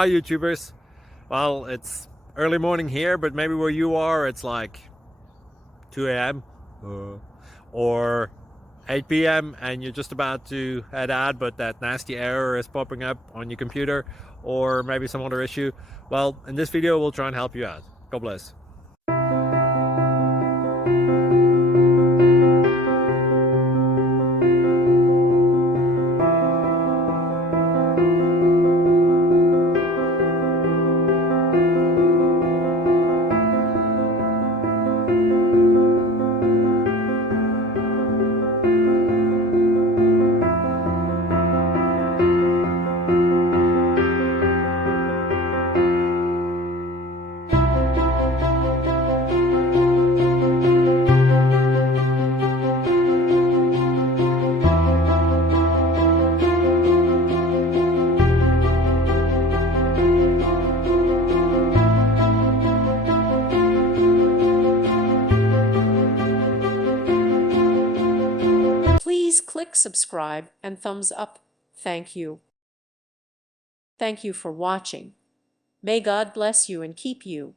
Hi YouTubers. Well, it's early morning here, but maybe where you are it's like 2 a.m. or 8 p.m. and you're just about to head out, but that nasty error is popping up on your computer, or maybe some other issue. Well, in this video we'll try and help you out. God bless. Please click subscribe and thumbs up. Thank you. Thank you for watching. May God bless you and keep you.